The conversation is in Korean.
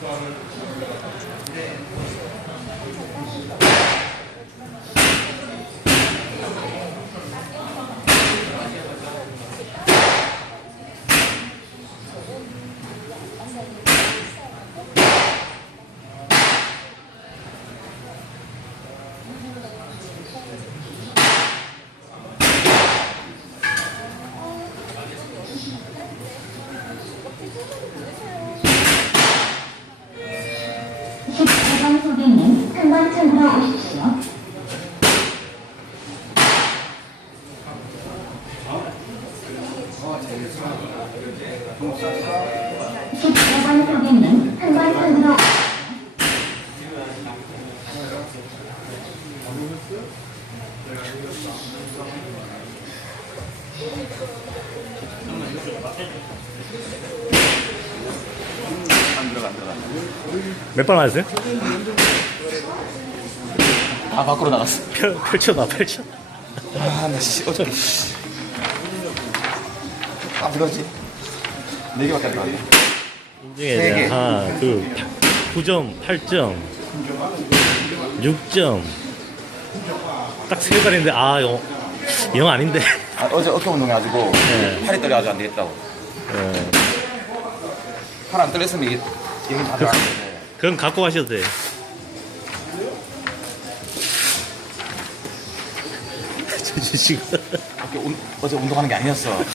국가를 구성합니다. 번 소비님 상관층으로 오십시오. 십번 소비님 상관층으로 안 들어가 안 들어가 몇발 맞았어요? 아 밖으로 나갔어. 펼, 펼쳐봐 펼쳐. 아나 씨 어저께 아 그러지. 네 개밖에 안돼 개. 하나 둘 9점 8점 6점. 딱세 발인데 아 영, 영 아닌데. 아, 어제 어깨 운동해가지고 네. 팔이 떨려가지고 안 되겠다고. 어, 팔안 떨렸으면 이게 다 그건 갖고 가셔도 돼 저 지금. 어제 운동하는 게 아니었어